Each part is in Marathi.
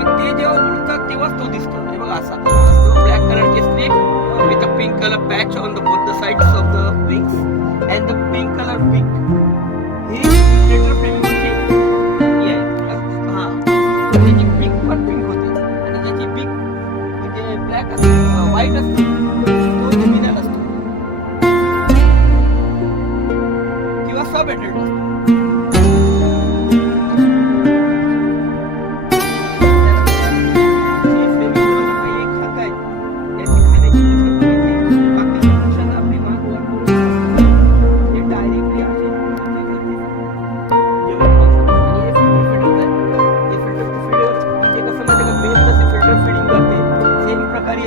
पण ते जेव्हा उडतात तेव्हाच तो दिसतो. हे बघा असा असतो ब्लॅक कलरची strip with a pink colour patch on the both the sides of the wings and the pink colour pink. ही फिल्टर फ्लेमिंगोची ही आहे. हा त्याची पिंक पण पिंक होते आणि ज्याची पिंक म्हणजे ब्लॅक असते व्हाईट असते तो जुमिनल असतो किंवा सब एडल्ट असतो.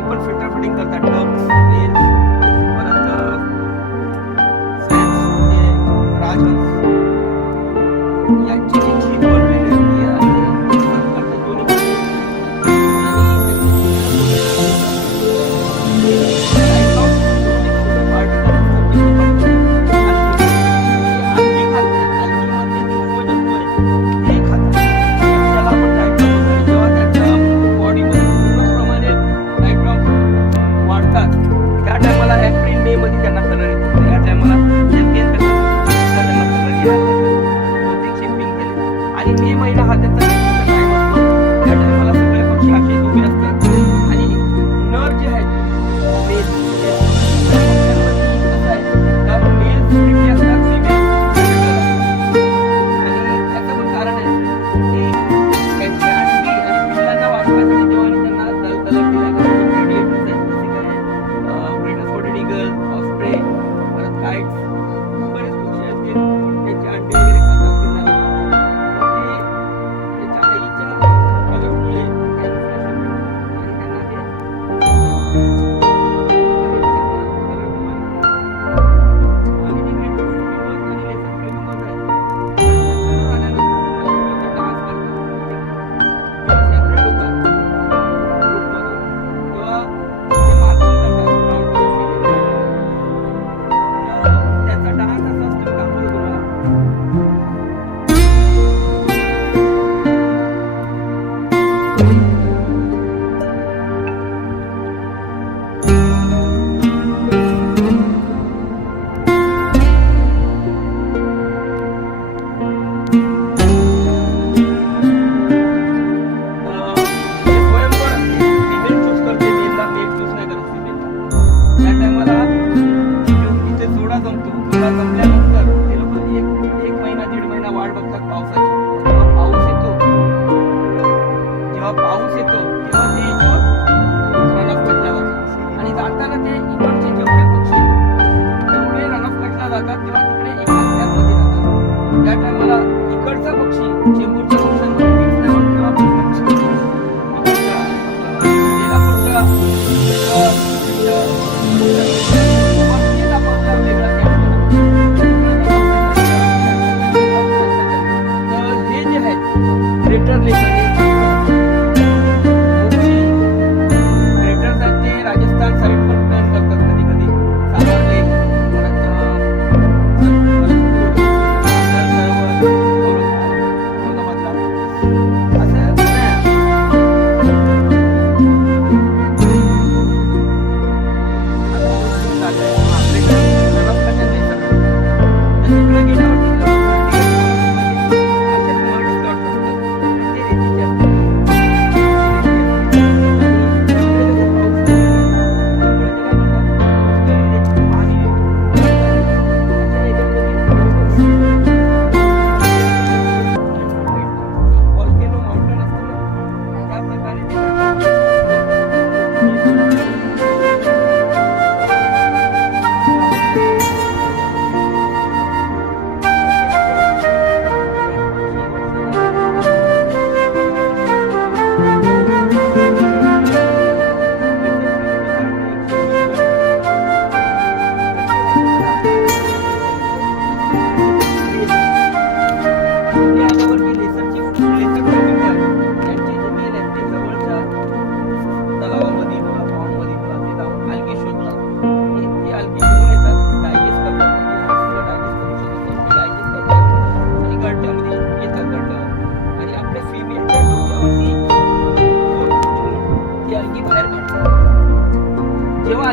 पण फिल्टर फिडिंग करतात डक्स, वेल, परत राजहंस यांची जी झीप बनलेली असते दोन्ही वाढतात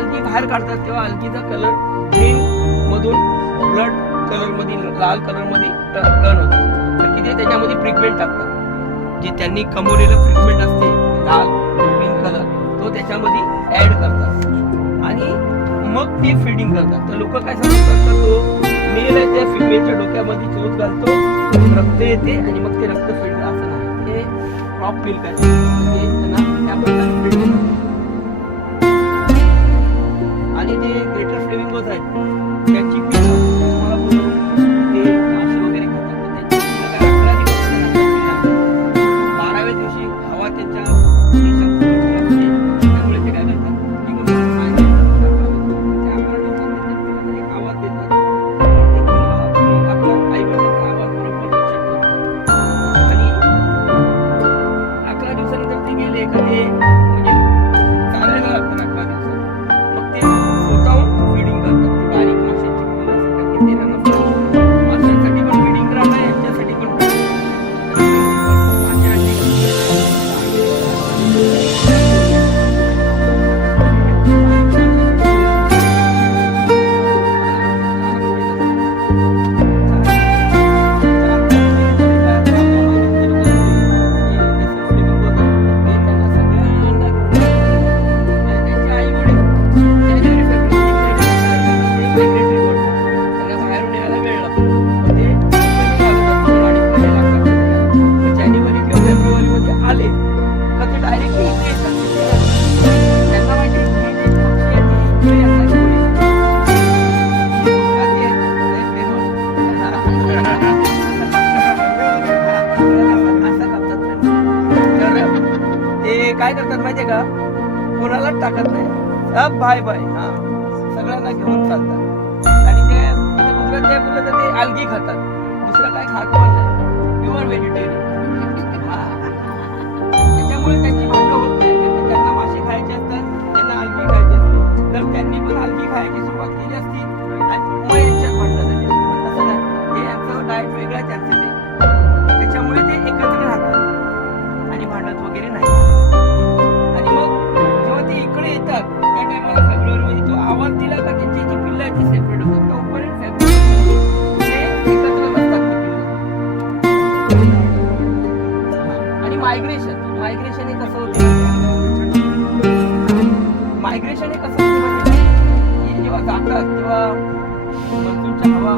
अल्गी बाहेर काढतात तेव्हा अल्गीचा कलर ग्रीन मधून ब्लड कलर मध्ये लाल कलर मध्ये टर्न होतो. तर किती त्याच्यामध्ये पिगमेंट टाकतात, जे त्यांनी कमवलेलं पिगमेंट असते लाल पिंक कलर, तो त्याच्यामध्ये ऍड करतात आणि मग ते फीडिंग करतात. तर लोक काय समजतात का तो मेल आहे त्या फिमेलच्या डोक्यामध्ये चोच घालतो, रक्त येते आणि मग ते रक्त फीड. असं नाही, ते क्रॉप मिल्क आहे, ते त्यांना त्या प्रकारे फीड करतात. आणि जे ग्रेटर फ्लेमिंगोज आहेत त्याची पिल्लं तुम्हाला बोलतो ते मासे वगैरे खातात. तर त्याची पिल्लं 11 दिवस राहतात. 12व्या दिवशी हवा त्यांच्या देशात असते, त्यामुळे ते काय करतात निघून जातात. त्या 11 दिवसांनी ते एक आवाज देतात. ते आपल्या आई-वडिलांचा आवाज बरोबर लक्षात ठेवतात. आणि 11 दिवसानंतर ते गेले का ते म्हणजे चालायला लागतात 11 दिवसात. मग ते स्वतःहून फीडिंग करतात. ती बारीक माशांची पिल्लं असतात की ते त्यांना माशांसाठी पण फीडिंग राहणार, यांच्यासाठी पण मासे अंडी आले का ते डायरेक्टली इथे येतात. त्यांना माहिती आहे की जे पक्षी आहेत ते इकडे येतात थोडी. असं करतात ते. काय करतात माहितीये का, कोणालाच टाकत नाही, सब बाय बाय, हा सगळ्यांना घेऊन चालतात. आणि ते आता गुजरात जे बोललं तर ते अल्गी खातात, दुसरं काय खात पण नाही, प्युअर व्हेजिटेरियन. त्याच्यामुळे त्यांची भांडणं होत नाही. त्यांना मासे खायचे असतात, त्यांना अल्गी खायची असते, तर त्यांनी पण अल्गी खायची सुरुवात केली असती आणि मग यांच्यात भांडणं झाली असती. पण तसं नाही, हे यांचं डाएट वेगळं आहे, त्यांचं नाही. त्याच्यामुळे ते एकत्र राहतात आणि भांडत वगैरे नाही. आणि मग जेव्हा ते इकडे येतात त्या टायमाला फेब्रुवारीमध्ये तो आवाज दिला का त्यांची जी पिल्लं आहेत ती सेपरेट होतात. तोपर्यंत फेब्रुवारीमध्ये ते एकत्र नसतात ती पिल्लं. आणि मायग्रेशन हे कसं होते, मायग्रेशन हे कसं होते म्हणजे की जेव्हा जातात तेव्हा मान्सूनच्या हवा